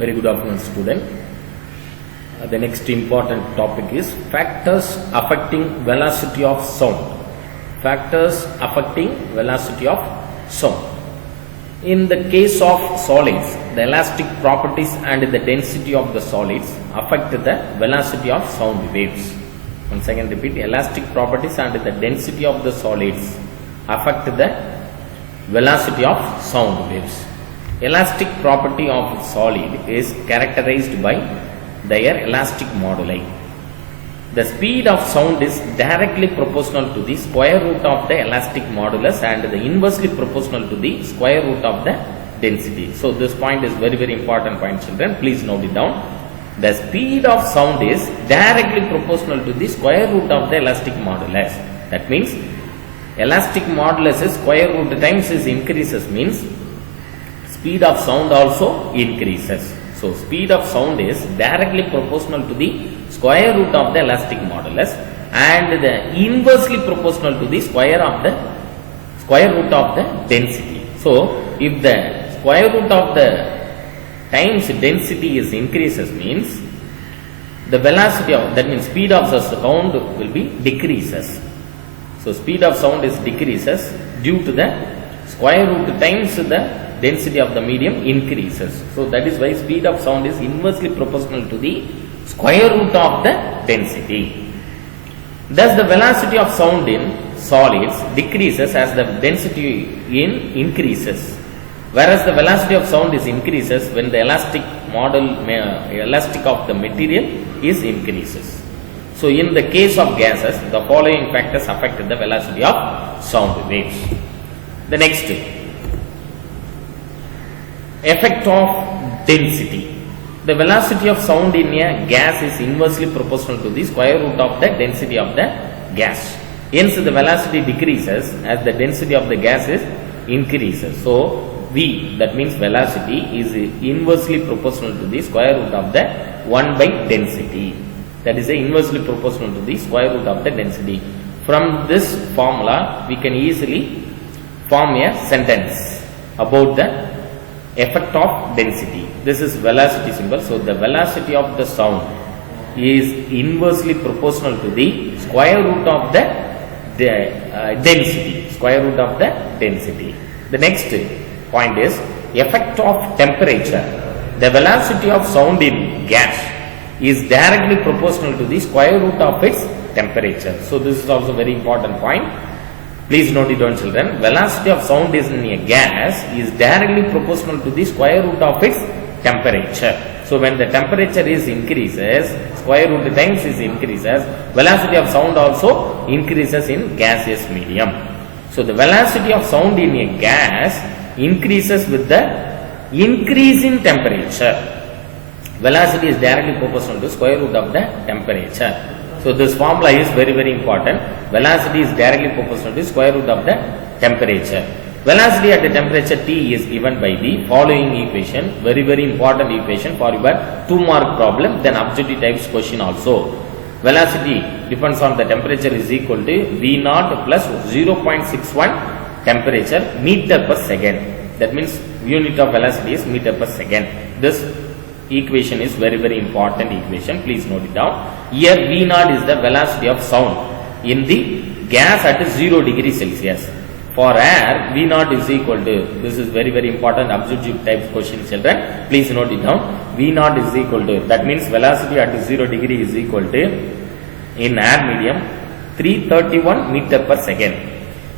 Very good afternoon, student. The next important topic is factors affecting velocity of sound. Factors affecting velocity of sound. In the case of solids, the elastic properties and the density of the solids affect the velocity of sound waves. Once again repeat, elastic properties and the density of the solids affect the velocity of sound waves. Elastic property of solid is characterized by their elastic moduli. The speed of sound is directly proportional to the square root of the elastic modulus and the inversely proportional to the square root of the density. So this point is very important point, children. Please note it down. The speed of sound is directly proportional to the square root of the elastic modulus. That means elastic modulus is square root times is increases means speed of sound also increases. So speed of sound is directly proportional to the square root of the elastic modulus and the inversely proportional to the square root of the density. So if the square root of the times density is increases means the velocity of, that means speed of the sound will be decreases. So speed of sound is decreases due to the square root times the density of the medium increases. So that is why speed of sound is inversely proportional to the square root of the density. Thus the velocity of sound in solids decreases as the density in increases, whereas the velocity of sound is increases when the elastic of the material is increases. So in the case of gases, the following factors affect the velocity of sound waves. The next, effect of density. The velocity of sound in a gas is inversely proportional to the square root of the density of the gas. Hence the velocity decreases as the density of the gas is increases. So V, that means velocity, is inversely proportional to the square root of the 1 by density. That is inversely proportional to the square root of the density. From this formula we can easily form a sentence about the effect of density. This is velocity symbol. So the velocity of the sound is inversely proportional to the square root of the density. Square root of the density. The next point is effect of temperature. The velocity of sound in gas is directly proportional to the square root of its temperature. So this is also very important point. Please note it down, children. Velocity of sound is in a gas is directly proportional to the square root of its temperature. So when the temperature is increases, square root times is increases, velocity of sound also increases in gaseous medium. So the velocity of sound in a gas increases with the increase in temperature. Velocity is directly proportional to square root of the temperature. So this formula is very important. Velocity is directly proportional to square root of the temperature. Velocity at the temperature T is given by the following equation. Very important equation for your 2-mark problem, then objective types question also. Velocity depends on the temperature is equal to V0 plus 0.61 temperature meter per second. That means unit of velocity is meter per second. This equation is very important equation. Please note it down. Here V0 is the velocity of sound in the gas at 0 degree Celsius. For air, V0 is equal to, this is very important objective type question, children. Please note it down. V0 is equal to, that means velocity at 0 degree is equal to, in air medium, 331 meter per second.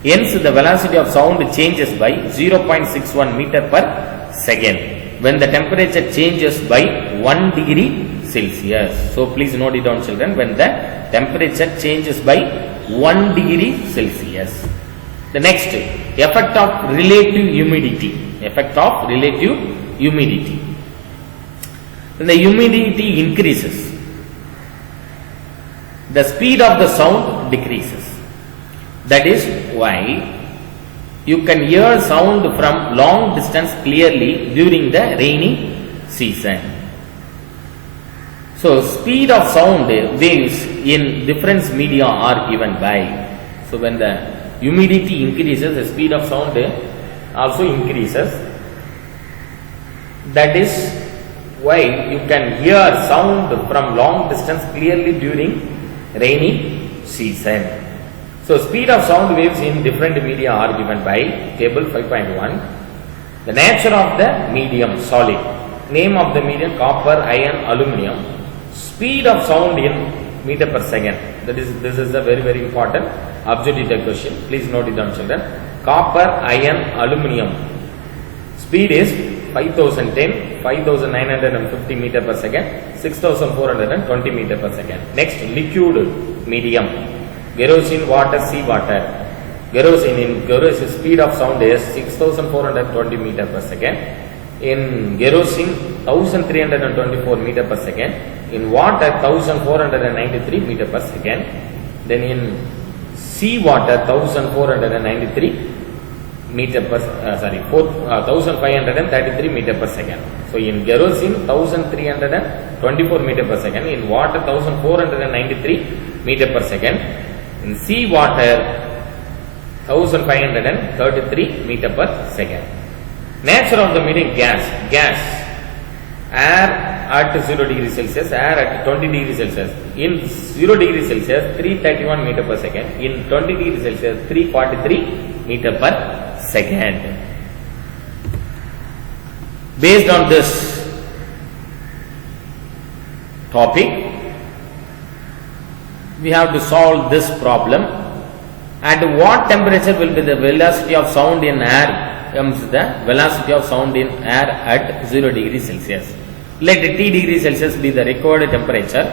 Hence the velocity of sound changes by 0.61 meter per second when the temperature changes by 1 degree Celsius. So please note it down, children, when the temperature changes by 1 degree Celsius. The next, effect of relative humidity. Effect of relative humidity. When the humidity increases, the speed of the sound decreases. That is why you can hear sound from long distance clearly during the rainy season. So speed of sound waves in different media are given by. So when the humidity increases, the speed of sound also increases. That is why you can hear sound from long distance clearly during rainy season. So speed of sound waves in different media are given by table 5.1. The nature of the medium, solid. Name of the medium, copper, iron, aluminum. Speed of sound in meter per second. This is a very important objective type question. Please note it down, children. Copper, iron, aluminum. Speed is 5010, 5950 meter per second, 6420 meter per second. Next, liquid medium. Kerosene, water, sea water. Kerosene speed of sound is 6420 meter per second. In kerosene 1324 meter per second. In water 1493 meter per second. Then in sea water 1493 meter per 1533 meter per second. So in kerosene 1324 meter per second. In water 1493 meter per second. In sea water 1533 meter per second. Nature of the medium, gas, air at 0 degree Celsius, air at 20 degree Celsius. In 0 degree Celsius 331 meter per second. In 20 degree Celsius 343 meter per second. Based on this topic, we have to solve this problem. At what temperature will be the velocity of sound in air? Comes the velocity of sound in air at 0 degree Celsius. Let T degree Celsius be the required temperature.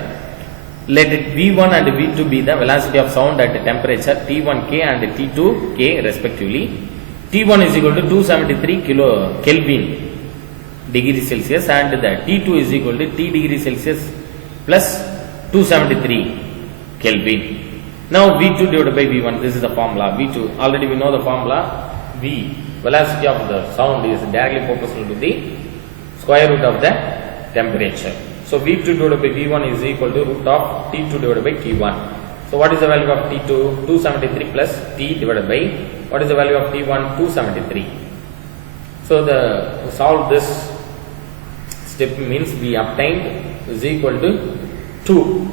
Let V1 and V2 be the velocity of sound at temperature T1K and T2K respectively. T1 is equal to 273 Kelvin degree Celsius and the T2 is equal to T degree Celsius plus 273 Kelvin. Now V2 divided by V1, this is the formula. V2, already we know the formula. V, velocity of the sound, is directly proportional to the square root of the temperature. So V2 divided by V1 is equal to root of T2 divided by T1. So what is the value of T2? 273 plus T divided by, what is the value of T1? 273. So to solve this step means we obtained is equal to 2.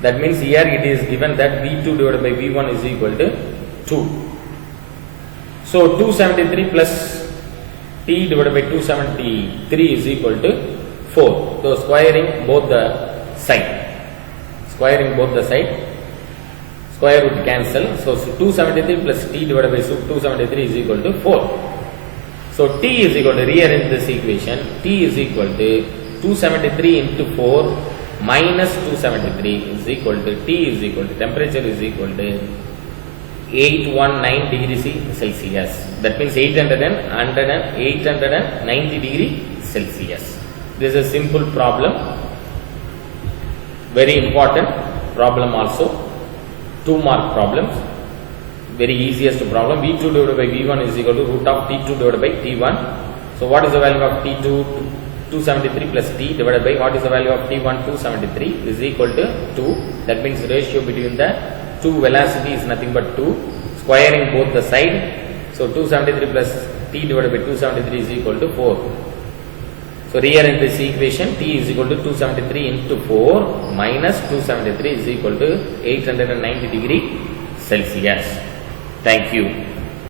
That means here it is given that V2 divided by V1 is equal to 2. So 273 plus T divided by 273 is equal to 4. So squaring both the side. Square root cancel. So 273 plus T divided by 273 is equal to 4. So T is equal to, rearrange this equation. T is equal to 273 into 4 minus 273 is equal to, T is equal to, temperature is equal to 819 degrees Celsius. That means 890 degree Celsius. This is a simple problem. Very important problem also. 2 mark problems. Very easiest problem. V2 divided by V1 is equal to root of T2 divided by T1. So what is the value of T2? 273 plus T divided by, what is the value of T1? 273 is equal to 2. That means ratio between the two velocity is nothing but 2. Squaring both the side. So 273 plus T divided by 273 is equal to 4. So rearrange this equation. T is equal to 273 into 4 minus 273 is equal to 890 degree Celsius. Thank you.